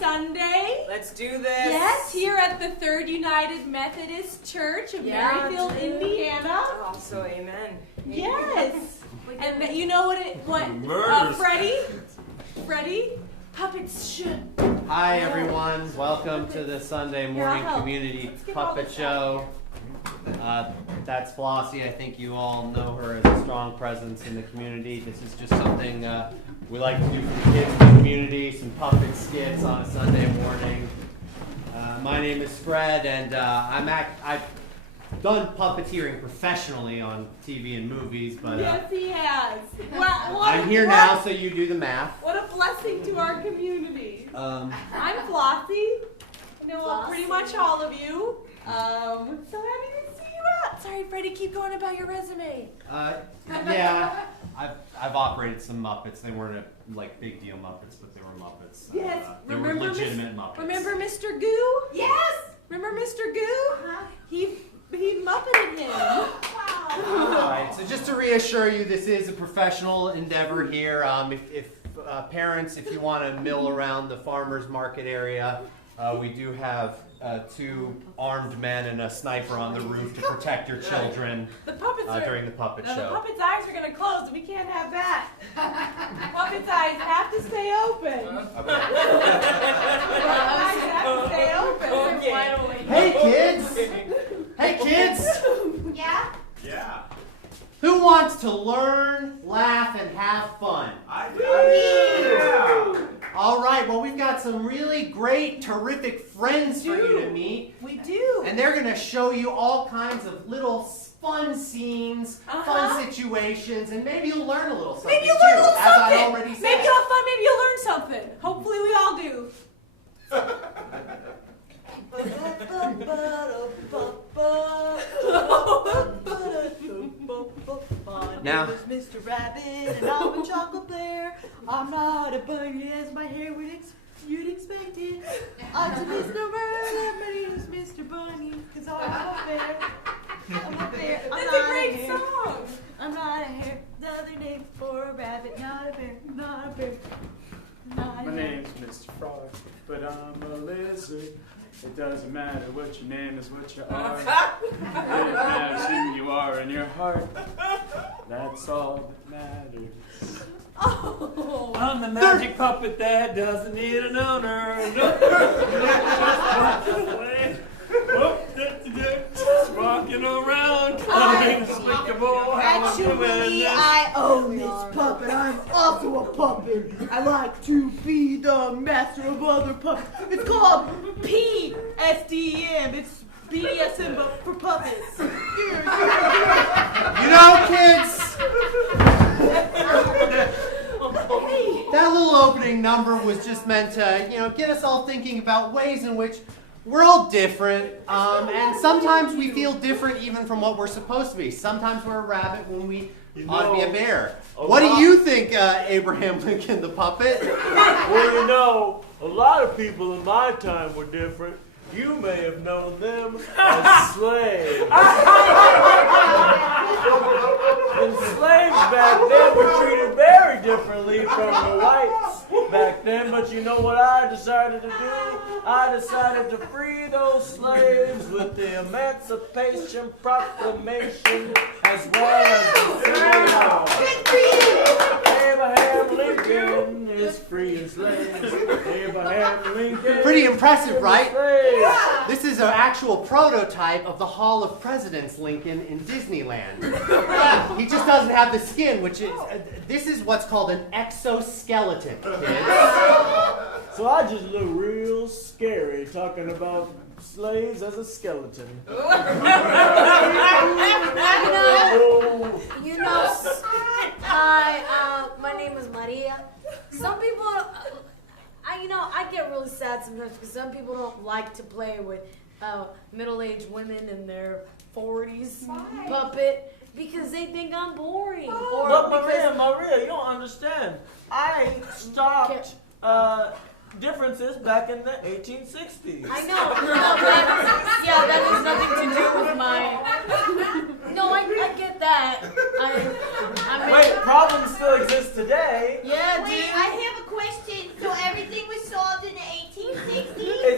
Sunday. Let's do this. Yes, here at the Third United Methodist Church of Maryfield, Indiana. Also, amen. Yes. And you know what Freddie, puppets should. Hi everyone, welcome to the Sunday morning community puppet show. That's Flossie. I think you all know her as a strong presence in the community. This is just something we like to do for the kids in the community, some puppet skits on a Sunday morning. My name is Fred, and I've done puppeteering professionally on TV and movies, but yes, he has. I'm here now, so you do the math. What a blessing to our community. I'm Flossie. I know pretty much all of you. So happy to see you out. Sorry, Freddie, keep going about your resume. Yeah, I've operated some Muppets. They weren't like big deal Muppets, but they were Muppets. Yes, they were legitimate Muppets. Remember Mr. Goo? Yes. Remember Mr. Goo? He Muppeted him. Alright, so just to reassure you, this is a professional endeavor here. If parents, if you want to mill around the farmer's market area, we do have 2 armed men and a sniper on the roof to protect your children during the puppet show. The puppet's eyes are going to close, and we can't have that. Puppet's eyes have to stay open. Okay. Hey kids! Hey kids! Yeah? Yeah. Who wants to learn, laugh, and have fun? I do. Yeah. All right, well, we've got some really great, terrific friends for you to meet. We do. And they're going to show you all kinds of little fun scenes, fun situations, and maybe you'll learn a little something Maybe you'll learn a little as something. I already said. Maybe you'll have fun, maybe you'll learn something. Hopefully we all do. Now, My name is Mr. Rabbit and I'm a chocolate bear. I'm not a bunny as my hair you'd expect it. I'm Mr. Rabbit, my name is Mr. Bunny, cause I'm a bear. I'm a bear. That's a great song. I'm not a hare. The other name for a rabbit, not a bear, not a bear. My name's Mr. Frog, but I'm a lizard. It doesn't matter what your name is, what you are. It matters who you are in your heart. That's all that matters. Oh. I'm the magic puppet that doesn't need an owner. Just walking around, inexplicable. Actually, I own this puppet. I'm also a puppet. I like to be the master of other puppets. It's called PSDM. It's BDSM but for puppets. you know, kids, that little opening number was just meant to, get us all thinking about ways in which we're all different, and sometimes we feel different even from what we're supposed to be. Sometimes we're a rabbit when we ought to be a bear. What do you think, Abraham Lincoln the puppet? Well, a lot of people in my time were different. You may have known them as slaves. And slaves back then were treated very differently from the whites back then. But you know what I decided to do? I decided to free those slaves with the Emancipation Proclamation as well as the Abraham Lincoln is freeing slaves. Abraham Lincoln. Pretty impressive, right? Yeah. This is an actual prototype of the Hall of Presidents Lincoln in Disneyland. He just doesn't have the skin, which is, this is what's called an exoskeleton, kids. So I just look real scary talking about slaves as a skeleton. Hi, my name is Maria. Some people, I get really sad sometimes because some people don't like to play with middle-aged women in their 40s puppet because they think I'm boring. But Maria, you don't understand. I stopped differences back in the 1860s. I know, that has nothing to do with my... No, I get that. Wait, problems still exist today. Yeah, Wait, I have a question. So everything was solved in the 1800s?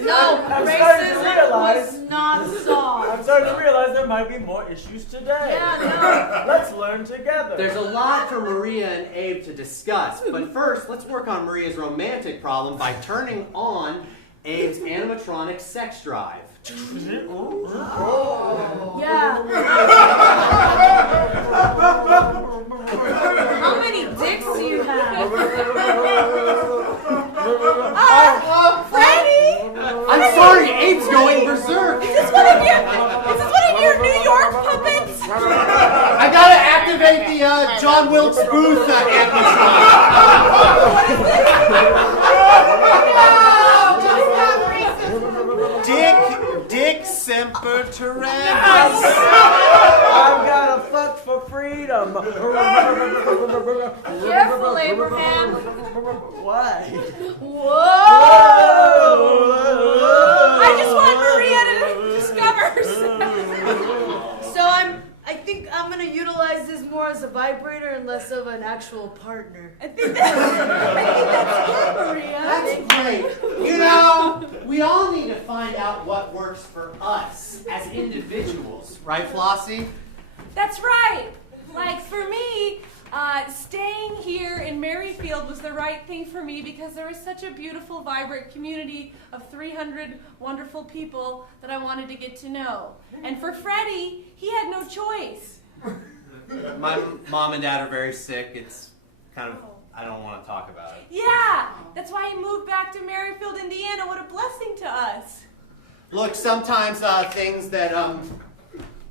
I'm starting to realize. was not solved. I'm starting to realize there might be more issues today. Yeah, Let's learn together. There's a lot for Maria and Abe to discuss, but first, let's work on Maria's romantic problem by turning on Abe's animatronic sex drive. Yeah. How many dicks do you have? Freddie! I'm sorry, Abe's going berserk. Is this one of your New York puppets? I gotta activate the John Wilkes Booth animatronic. Dick Semper Tyrannis. I've got a fuck for freedom. Careful, Abraham. Why? Whoa! I just want Maria to discover. So I think I'm gonna utilize this more as a vibrator and less of an actual partner. I think that's good, Maria. That's great. You know, we all need to find out what works for us as individuals, right, Flossie? That's right. Like for me, staying here in Maryfield was the right thing for me because there was such a beautiful, vibrant community of 300 wonderful people that I wanted to get to know. And for Freddie, he had no choice. My mom and dad are very sick. It's kind of, I don't want to talk about it. Yeah, that's why he moved back to Maryfield, Indiana. What a blessing to us. Look, sometimes things that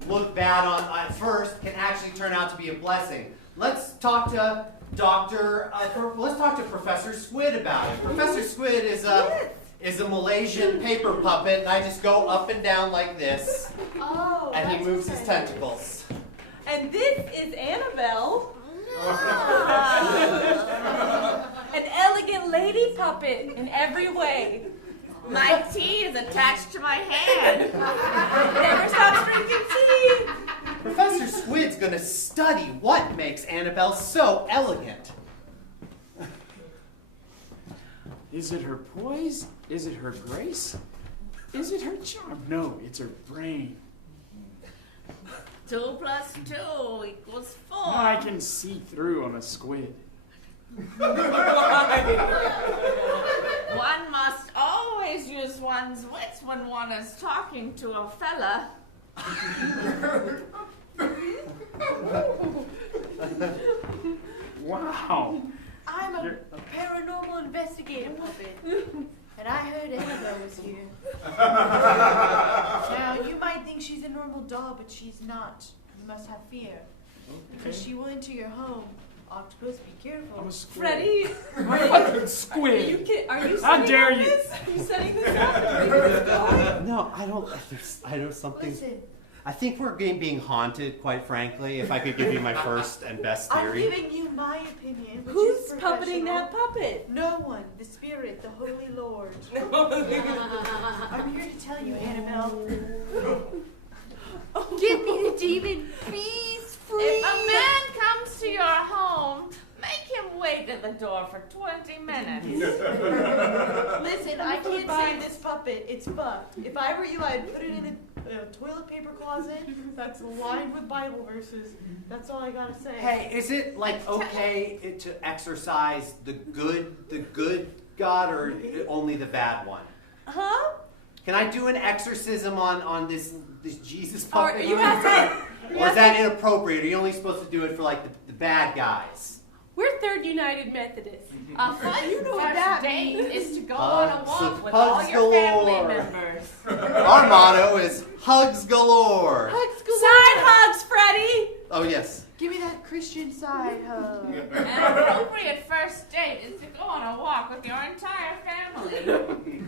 look bad at first can actually turn out to be a blessing. Let's talk to Professor Squid about it. Professor Squid is a Malaysian paper puppet, and I just go up and down like this, and he moves his tentacles. And this is Annabelle. An elegant lady puppet in every way. My tea is attached to my hand. Never stops drinking tea. Professor Squid's gonna study what makes Annabelle so elegant. Is it her poise? Is it her grace? Is it her charm? No, it's her brain. 2 + 2 = 4. I can see through on a squid. One must always use one's wits when one is talking to a fella. Wow. I'm a paranormal investigator puppet, and I heard Annabelle was here. Now, you might think she's a normal doll, but she's not. You must have fear, because she will enter your home. Octopus, be careful. I'm a squid. Freddie, Fucking squid. are you How setting dare up you? this? Are you setting this up? No, I know something. Listen, I think we're being haunted, quite frankly, if I could give you my first and best theory. I'm giving you my opinion, which Who's is puppeting professional. that puppet? No one. The spirit, the Holy Lord. I'm here to tell you, Annabelle. Give me the demon, please, If a man comes to your home, make him wait at the door for 20 minutes. Listen, I can't save this puppet. It's fucked. If I were you, I'd put it in a toilet paper closet that's lined with Bible verses. That's all I gotta say. Hey, is it like okay to exercise the good God, or only the bad one? Huh? Can I do an exorcism on this Jesus Are puppet? you asking? Or is that inappropriate? Are you only supposed to do it for like the bad guys? We're Third United Methodist. A first date is to go on a walk with Hugs all your family galore. members. Our motto is hugs galore. Side hugs, Freddie. Oh yes. Give me that Christian side hug. An appropriate first date is to go on a walk with your entire family.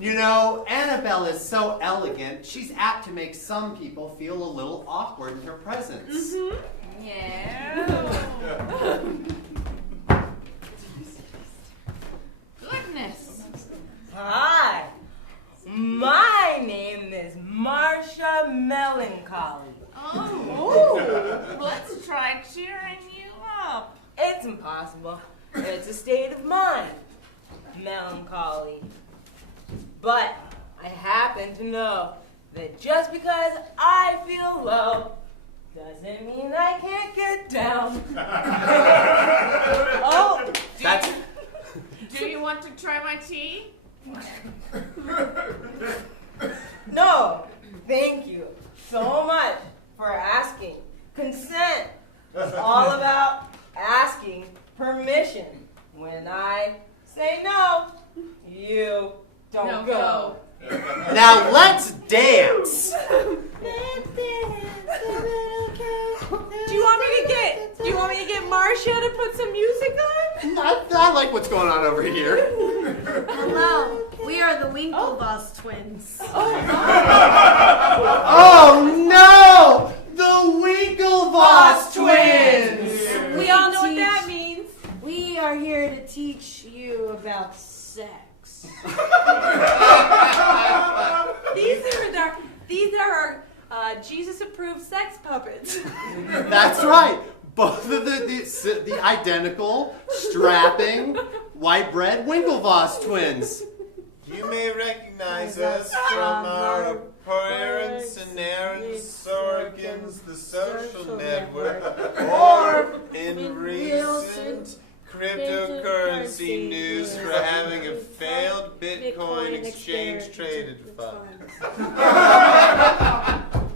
You know, Annabelle is so elegant, she's apt to make some people feel a little awkward in her presence. Mm-hmm. Yeah. Goodness. Hi, my name is Marcia Melancholy. Oh. Let's try cheering you up. It's impossible. It's a state of mind. Melancholy. But I happen to know that just because I feel low doesn't mean I can't get down. Oh, Do you want to try my tea? No, thank you so much for asking. Consent is all about asking permission. When I say no, you don't go. Now let's dance. Do you want me to get Marcia to put some music on? I like what's going on over here. hello. We are the Winklevoss twins. Oh no! The Winklevoss twins! We all know what that means. We are here to teach you about sex. These are our Jesus-approved sex puppets. That's right. Both of the identical, strapping, white bread Winklevoss twins. You may recognize us from our appearance and errands, organs, the social network, or in recent cryptocurrency news for having a failed Bitcoin exchange traded fund.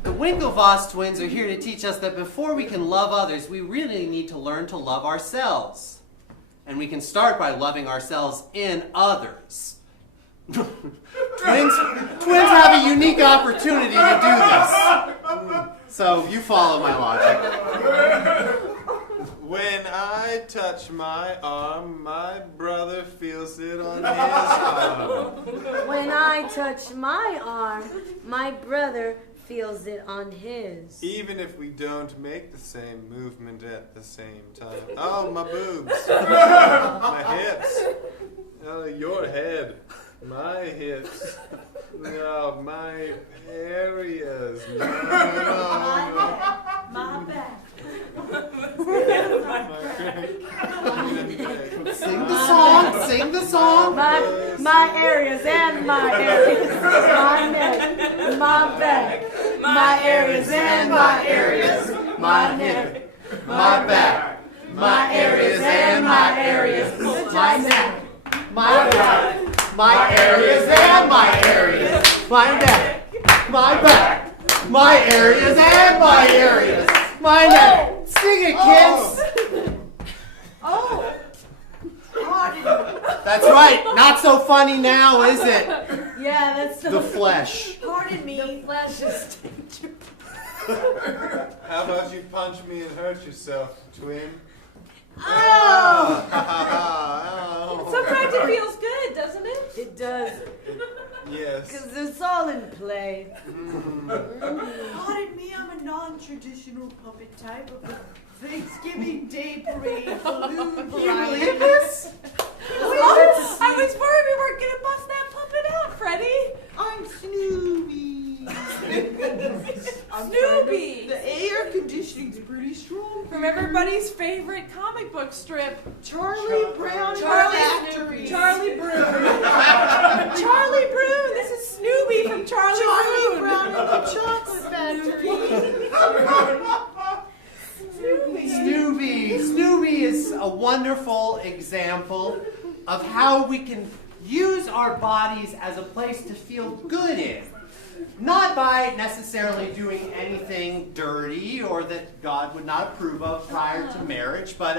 The Winklevoss twins are here to teach us that before we can love others, we really need to learn to love ourselves. And we can start by loving ourselves in others. Twins have a unique opportunity to do this. So you follow my logic. When I touch my arm, my brother feels it on his arm. When I touch my arm, my brother feels it on his. Even if we don't make the same movement at the same time. Oh, my boobs. My hips. Oh, your head. My hips. No, my areas. My back. Sing the song, sing the song. My areas and my areas. My neck, my back. My areas and my areas. My neck, my back, my areas and my areas. My neck, my back, my areas and my areas. My neck, my back, my areas and my areas. My neck. Sing it, kids. Oh. That's right. Not so funny now, is it? Yeah, that's The flesh. Pardon me. The flesh is dangerous. How about you punch me and hurt yourself, twin? Oh! Sometimes it feels good, doesn't it? It does. Yes. Because it's all in play. Pardon me, I'm a non-traditional puppet type of the Thanksgiving Day Parade balloon variety. I was worried we weren't going to bust that puppet out, Freddie. I'm Snoopy. Snoopy. The air conditioning's pretty strong. From everybody's favorite comic book strip, Charlie Brown Factory. Charlie Brown. Charlie Brown. This is Snoopy from Charlie Brown. Brown and the Chocolate Factory. Snoopy is a wonderful example of how we can use our bodies as a place to feel good in. Not by necessarily doing anything dirty or that God would not approve of prior to marriage, but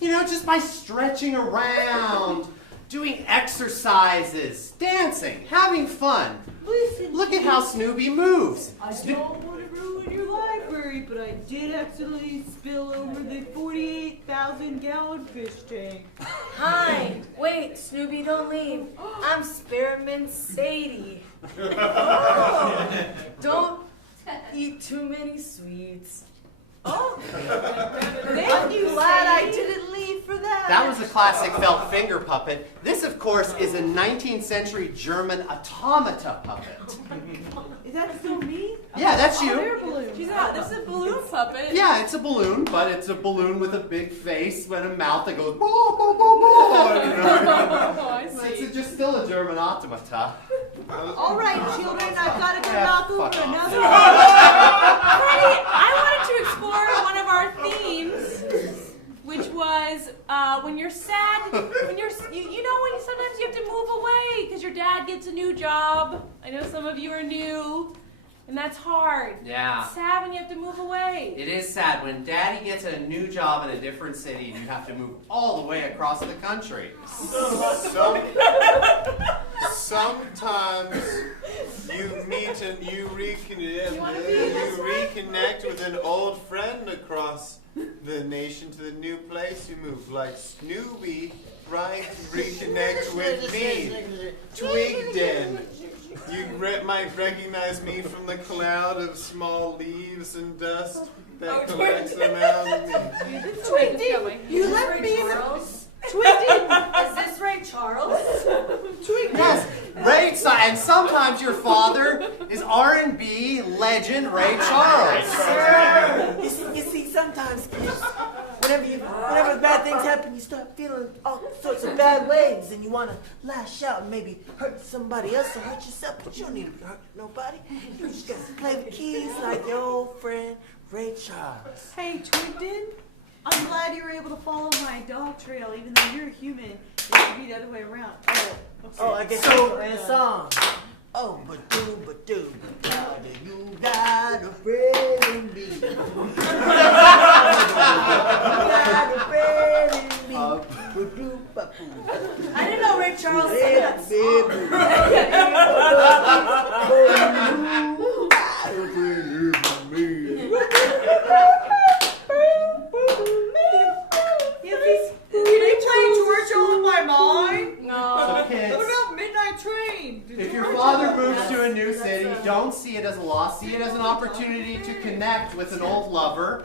just by stretching around, doing exercises, dancing, having fun. Listen, Look at how Snoopy moves. I don't want to ruin your library, but I did accidentally spill over the 48,000-gallon fish tank. Hi. Wait, Snoopy, don't leave. I'm Spearmint Sadie. Don't eat too many sweets. Oh, I'm glad I didn't leave for that. That was a classic felt finger puppet. This, of course, is a 19th century German automata puppet. Is that still me? Yeah, that's Oh, you. they're balloons. she's out. This is a balloon puppet. Yeah, it's a balloon, but it's a balloon with a big face and a mouth that goes, boo, boo, boo, boo. Oh, I see. It's just still a German automata. All right, children, I've got to go knock over another. Freddie, I wanted to explore one of our themes, which was when you're sad, when you're, you know, when sometimes you have to move away because your dad gets a new job. I know some of you are new, and that's hard. Yeah. It's sad when you have to move away. It is sad when Daddy gets a new job in a different city and you have to move all the way across the country. Sometimes you meet and you reconnect with an old friend across the nation to the new place you move, like Snoopy, right? Reconnect with me, Twigden. You might recognize me from the cloud of small leaves and dust that collects around me. Twigden, you left me in the... Twigden, is this Ray Charles? Yes, Ray, and sometimes your father is R&B legend Ray Charles. You see, sometimes kids, whenever bad things happen, you start feeling all sorts of bad ways, and you want to lash out and maybe hurt somebody else or hurt yourself, but you don't need to hurt nobody. You just got to play the keys like your old friend Ray Charles. Hey, Twigden, I'm glad you were able to follow my dog trail, even though you're a human. It should be the other way around. Oh, I guess so. And a song. Oh, but do, how do you got a friend in me? You got a friend in me. I didn't know Ray Charles sang that song. Ray Georgia on my mind? No. So kids, What about Midnight Train? if your father moves to a new city, don't see it as a loss. See it as an opportunity to connect with an old lover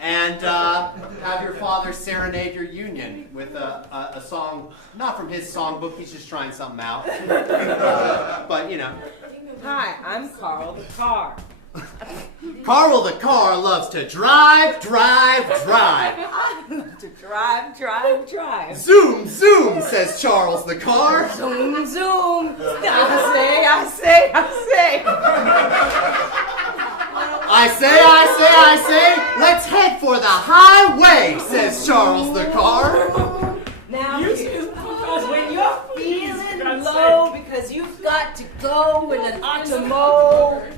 and have your father serenade your union with a song, not from his songbook, he's just trying something out. But, you know. Hi, I'm Carl the Car. Carl the car loves to drive. To drive. Zoom, zoom, says Charles the car. Zoom, zoom. I say. Let's head for the highway, says Charles the car. Now, when you're feeling low because you've got to go in an automotive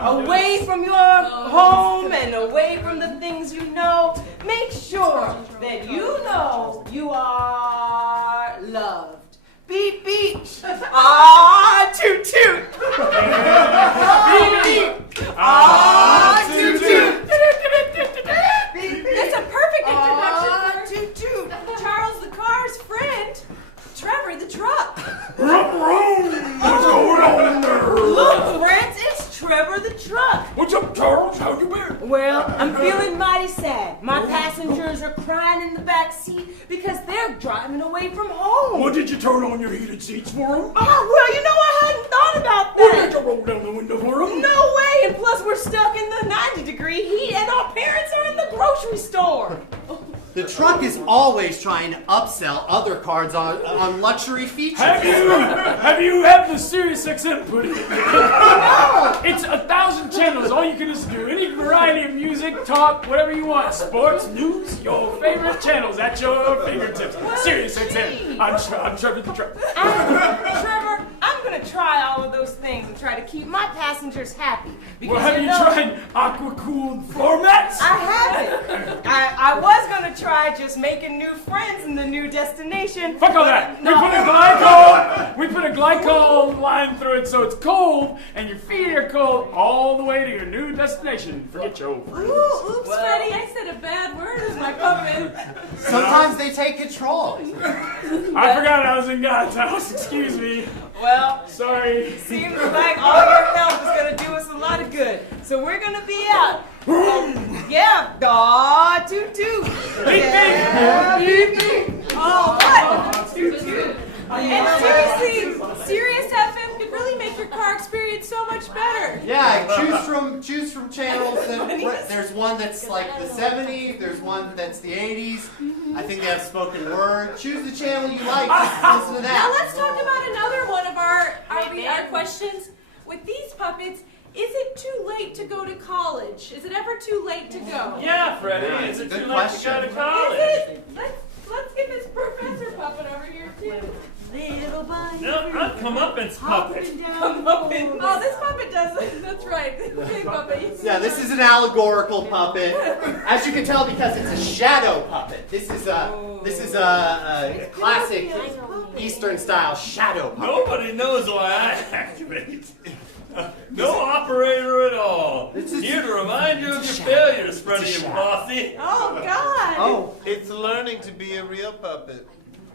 away from your home and away from the things you know, make sure that you know you are loved. Beep, beep. Ah, toot, toot. Beep, beep. Ah, toot, toot. That's a perfect introduction Ah, for toot, toot. Charles the car's friend, Trevor the truck. What's going on there? Look, friends, it's Trevor the truck. What's up, Charles? How you been? Well, I'm feeling mighty sad. My passengers are crying in the back seat because they're driving away from home. Well, did you turn on your heated seats for them? Oh, well, you know, I hadn't thought about Well, that. did you roll down the window for them? No way, and plus we're stuck in the 90-degree heat and our parents are in the grocery store. The truck is always trying to upsell other cars on luxury features. Have you had the Sirius XM put in? No! It's 1,000 channels. All you can listen to. Any variety of music, talk, whatever you want. Sports, news, your favorite channels at your fingertips. Sirius XM. I'm Trevor the truck. Trevor, I'm going to try all of those things and try to keep my passengers happy. Because Well, have you tried aqua-cooled floor mats? I haven't. I was going to try just making new friends in the new destination. Fuck all that. No. We put a glycol line through it so it's cold, and your feet are cold all the way to your new destination. Forget your old friends. Oops, Freddie, I said a bad word as my puppet. Sometimes they take control. I forgot I was in God's house. Excuse me. Well, Sorry. seems like all your help is going to do us a lot of good. So we're going to be out. Yeah. Aw, toot toot. Yeah, beep beep. Oh, what? Toot toot. And seriously, Sirius FM could really make your car experience so much better. Yeah, choose from channels. There's one that's like the 70s. There's one that's the 80s. I think they have spoken word. Choose the channel you like. Just listen to Now that. let's talk about another one of our questions. With these puppets, is it too late to go to college? Is it ever too late to go? Yeah, Freddie. Is it too late to go to college? Is it? Let's get this professor puppet over here too. Little bunny. No, I'm Comeuppance puppet. Oh, this puppet does it. That's right. Big puppet. Yeah, this is an allegorical puppet. As you can tell, because it's a shadow puppet. This is a classic Eastern style shadow puppet. Nobody knows why I activate. No operator at all. Here to remind you of your failures, Freddie and Flossie. Oh, God. Oh, it's learning to be a real puppet.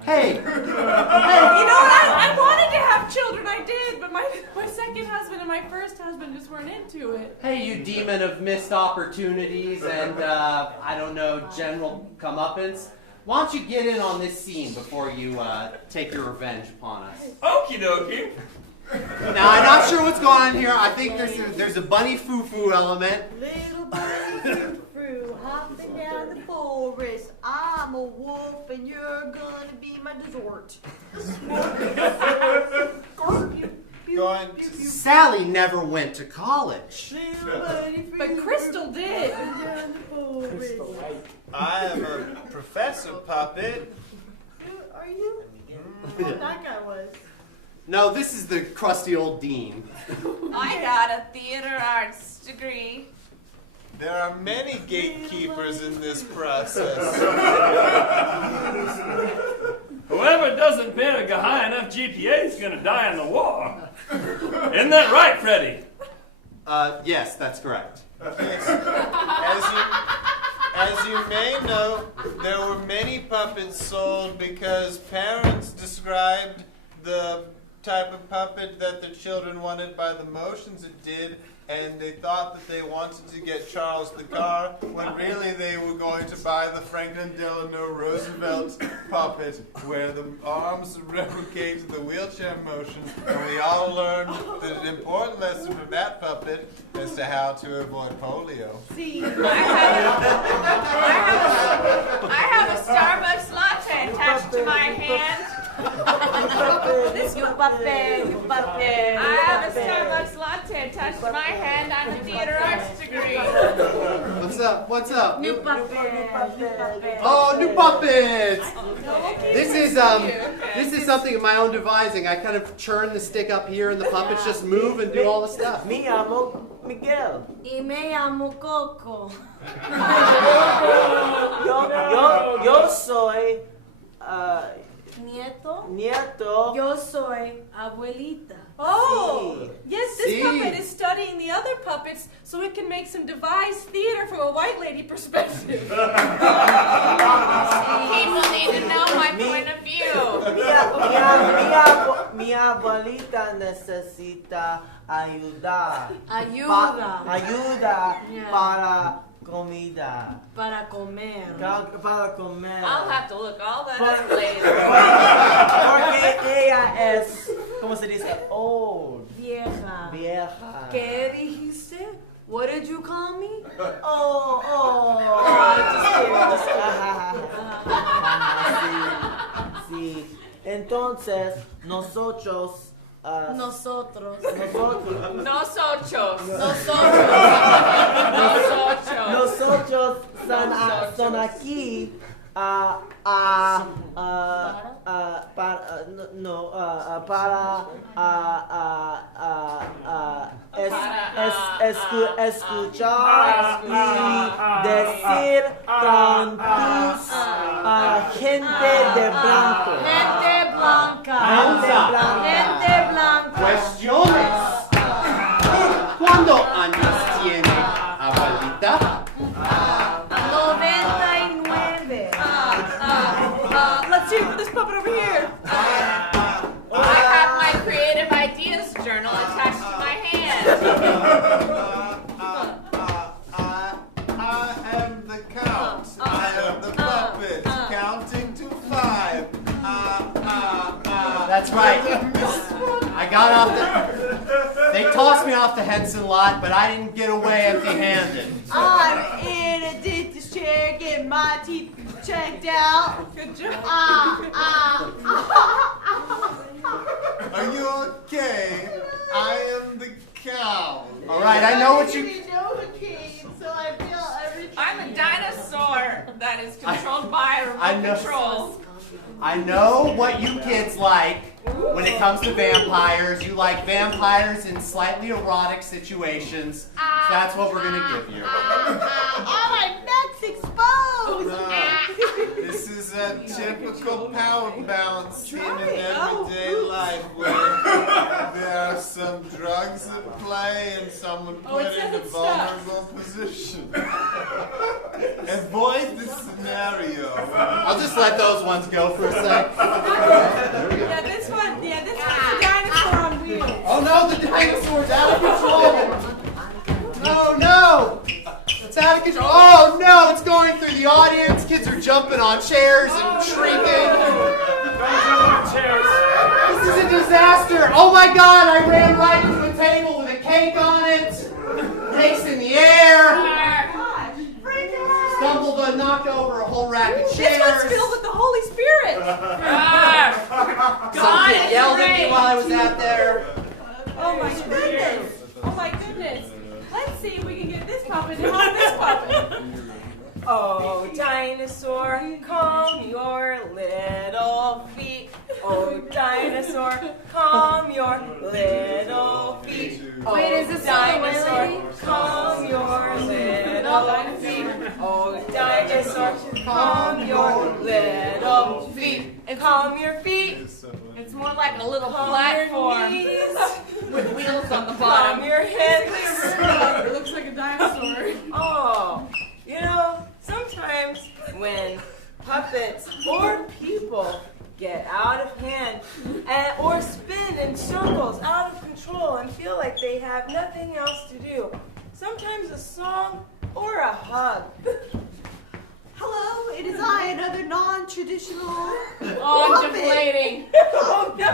Hey. You know what? I wanted to have children. I did, but my second husband and my first husband just weren't into it. Hey, you demon of missed opportunities and, I don't know, general comeuppance. Why don't you get in on this scene before you take your revenge upon us? Okie dokie. Now, I'm not sure what's going on here. I think there's a bunny foo-foo element. Little bunny frou-frou, hopping down the forest. I'm a wolf and you're gonna be my dessert. Sally never went to college. But Crystal did. I am a professor puppet. Are you? That guy was. No, this is the crusty old dean. I got a theater arts degree. There are many gatekeepers in this process. Whoever doesn't pay a high enough GPA is going to die in the war. Isn't that right, Freddie? Yes, that's correct. Yes. As you may know, there were many puppets sold because parents described the type of puppet that their children wanted by the motions it did, and they thought that they wanted to get Charles the car, when really they were going to buy the Franklin Delano Roosevelt puppet, where the arms replicate the wheelchair motion, and we all learned that an important lesson from that puppet as to how to avoid polio. See, I have a Starbucks latte attached to my hand. This you puppet, you puppet. I have a Starbucks latte attached to my hand on a theater arts degree. What's up? What's up? New puppet. Oh, new puppets! This is something of my own devising. I kind of churn the stick up here, and the puppets just move and do all the stuff. Me llamo Miguel. Y me llamo Coco. Yo soy Nieto. Yo soy abuelita. oh, yes, this See. puppet is studying the other puppets so it can make some devised theater from a white lady perspective. People need to know my point of view. Mi abuelita necesita ayuda. Ayuda. Ayuda Yeah. para comida. Para comer. Para comer. I'll have to look all that up later. Porque ella es, ¿cómo se dice? Old. Vieja. Vieja. ¿Qué dijiste? What did you call me? Oh. Sí. Entonces, nosotros. Nosotros. Nosotros son aquí escuchar y decir tantos gente de blanco. Gente blanca. Gente blanca. Cuestiones. ¿Cuántos años tiene abuelita? 99. Let's see this puppet over here. I have my creative ideas journal attached to my hand. I am the count. I am the puppet, counting to 5. That's right. I got off the. They tossed me off the Henson lot, but I didn't get away empty-handed. I'm in a dentist chair getting my teeth checked out. Good job. Are you okay? I am the cow. All right, I know what you... Novocaine, so I feel everything. I'm a dinosaur that is controlled by a I remote know. control. I know what you kids like when it comes to vampires. You like vampires in slightly erotic situations. So that's what we're gonna give you. Oh, my neck's exposed. No, this is a typical power balance scene in everyday life where there are some drugs at play and someone put in a vulnerable position. Avoid this scenario. I'll just let those ones go for a sec. Yeah, this one's a dinosaur on wheels. Oh no, the dinosaur's out of control! Oh no! It's out of control. Oh no, it's going through the audience. Kids are jumping on chairs and shrieking. This is a disaster. Oh my god, I ran right into a table with a cake on it. Cakes in the air. Stumbled and knocked over a whole rack of chairs. This one's filled with the Holy Spirit. Some kid yelled at me while I was out there. Oh my goodness. Oh my goodness. Let's see if we can get this puppet to hold this puppet. Oh, dinosaur, calm your little feet. Oh, dinosaur, calm your little feet. Oh, Wait, is this dinosaur, lady? calm your little feet. Oh, dinosaur, calm your little feet. Calm your feet. It's more like a little Calm platform your knees. with wheels on the Calm bottom. your hips. It looks like a dinosaur. Oh, you know, sometimes when puppets or people get out of hand or spin in circles out of control and feel like they have nothing else to do, sometimes a song or a hug. Hello, it is I, another non-traditional Oh, I'm puppet. deflating. Oh no!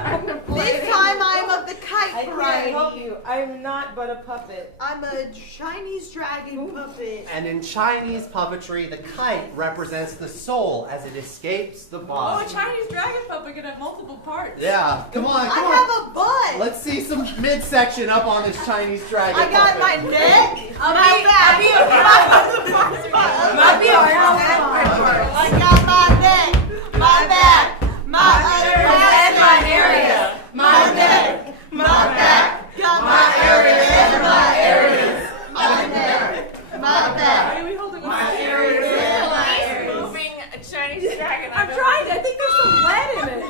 This time I'm of the I kite can't variety. help you. I'm not but a puppet. I'm a Chinese dragon puppet. And in Chinese puppetry, the kite represents the soul as it escapes the Oh, body. a Chinese dragon puppet can have multiple parts. Yeah, come on, I come on. have a butt. Let's see some midsection up on this Chinese dragon I got my puppet. neck, my back, I got my neck, my back, my other back, And my area. my neck, my back, got my area and my areas, my neck, my back. Why are we holding on? My areas and my areas. Moving a Chinese dragon. I'm trying. I think there's some lead in it.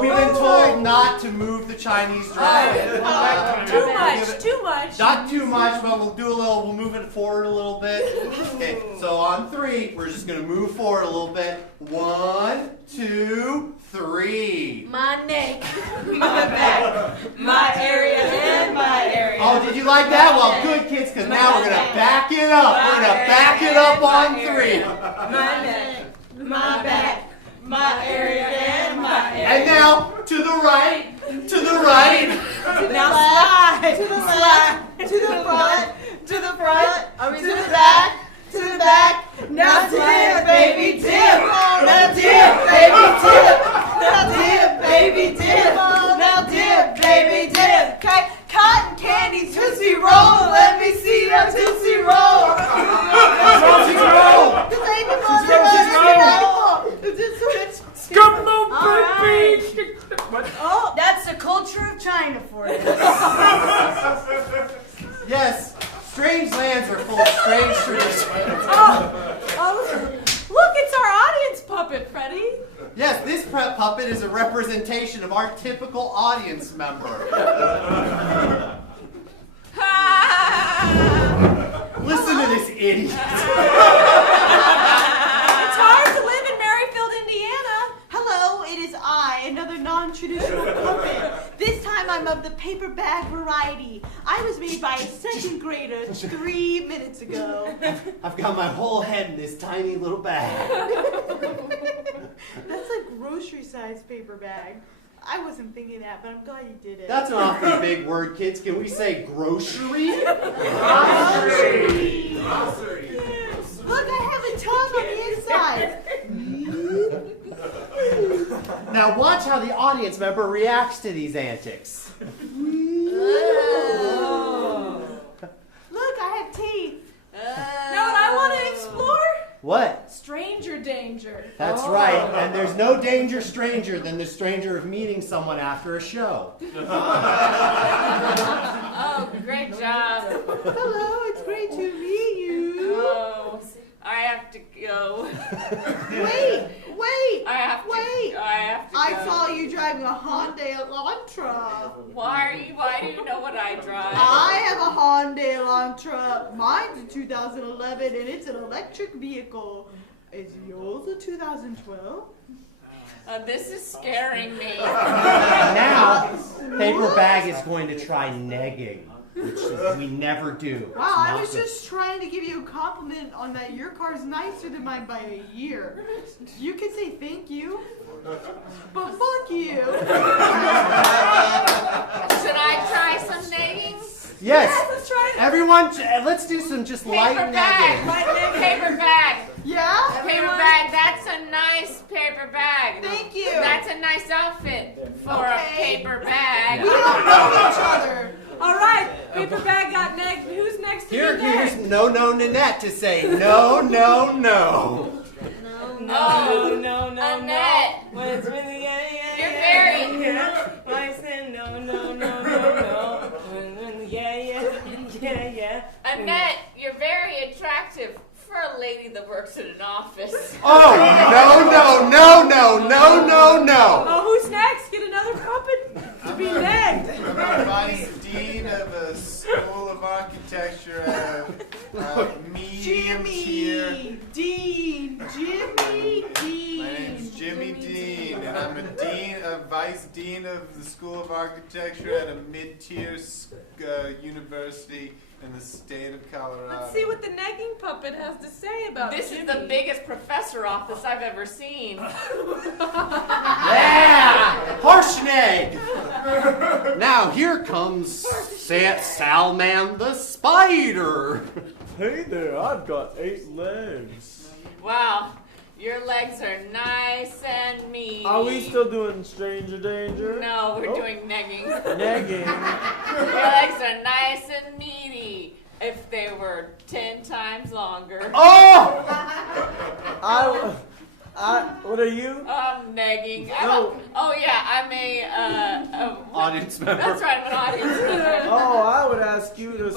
We've been told not to move the Chinese dragon. Too much. Too much. Not too much, but we'll move it forward a little bit. Okay, so on 3, we're just gonna move forward a little bit. 1, 2, 3. My neck. My back. My area and my area. Oh, did you like that? Well, good kids, because now we're gonna back it up. We're gonna back it up on 3. My neck. My back, my area and my area. And now to the right, to the right. Now slide, to the left, to the front, to the front, to the back, to the back. Now dip, baby, dip. Now dip, baby, dip. Now dip, baby, dip. Now dip, baby, dip. Cotton candy, Tootsie Roll. Let me see that Tootsie Roll. Tootsie Roll. Come on, baby! Oh, that's the culture of China for you. Yes, strange lands are full of strange traditions. Look, it's our audience puppet, Freddie. Yes, this puppet is a representation of our typical audience member. Listen to this idiot. It's hard to live in Merrifield, Indiana. Hello, it is I, another non-traditional puppet. This time I'm of the paper bag variety. I was made by a second grader 3 minutes ago. I've got my whole head in this tiny little bag. That's a grocery-sized paper bag. I wasn't thinking that, but I'm glad you did it. That's an awfully big word, kids. Can we say grocery? Grocery. Look, I have a tongue on the inside. Now watch how the audience member reacts to these antics. Look, I have teeth. Know what I want to explore? What? Stranger danger. That's right. And there's no danger stranger than the stranger of meeting someone after a show. Oh, great job. Hello, it's great to meet you. Oh, I have to go. Wait. I have to. Wait. I have to go. I saw you driving a Hyundai Elantra. Why do you know what I drive? I have a Hyundai Elantra. Mine's a 2011 and it's an electric vehicle. Is yours a 2012? This is scaring me. Now, Paper Bag is going to try negging, which we never do. Wow, I was just trying to give you a compliment on that your car's nicer than mine by a year. You could say thank you, but fuck you. Should I try some negging? Yes. Let's try it. Everyone, let's do some just light Paper bag. negging. Paper bag. Yeah? Paper bag. That's a nice paper bag. Thank you. That's a nice outfit for a paper bag. We don't know each other. All right, Paper Bag got next. Who's next to be Here's next? No Nanette to say no, no, no. Oh, no, Annette. When it's really, You're very. I said no. When, yeah. Annette, you're very attractive for a lady that works in an office. Oh, no. Oh, who's next? Get another puppet to be negged. I'm a vice dean of a school of architecture at a medium tier. Jimmy Dean. My name's Jimmy Dean, and I'm a vice dean of the School of Architecture at a mid-tier university in the state of Colorado. Let's see what the negging puppet has to say about This Jimmy. is the biggest professor office I've ever seen. Yeah! Harshnag! Now here comes Salman the Spider. Hey there, I've got 8 legs. Wow, your legs are nice and meaty. Are we still doing stranger danger? No, we're doing negging. Negging. Your legs are nice and meaty. If they were 10 times longer. Oh! What are you? I'm negging. No. I'm a Audience member. That's right, I'm an audience member. Oh, I would ask you to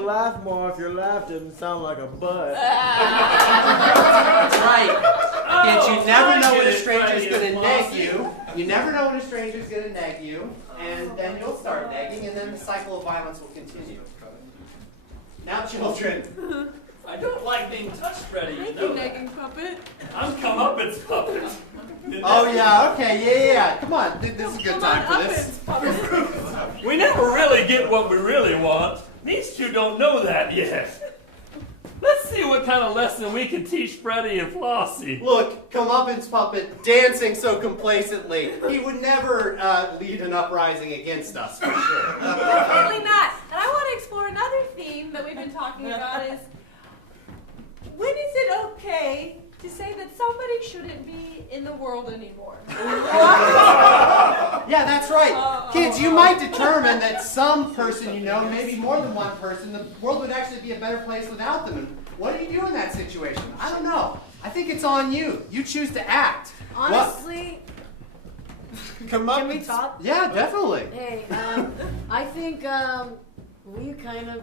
laugh more if your laugh didn't sound like a butt. That's right. Kids, you never know when a stranger's going to neg you. You never know when a stranger's going to neg you. And then you'll start negging, and then the cycle of violence will continue. Now, children. I don't like being touched, Freddie. Thank you, negging puppet. I'm comeuppance puppet. Oh, yeah, okay, yeah. Come on, this is a good time for this. We never really get what we really want. These two don't know that yet. Let's see what kind of lesson we can teach Freddie and Flossie. Look, comeuppance puppet dancing so complacently. He would never lead an uprising against us, for sure. Definitely not. And I want to explore another theme that we've been talking about is, when is it okay to say that somebody shouldn't be in the world anymore? Yeah, that's right. Kids, you might determine that some person you know, maybe more than one person, the world would actually be a better place without them. And what do you do in that situation? I don't know. I think it's on you. You choose to act. Honestly, Come up. can we talk? Yeah, definitely. Hey, I think we kind of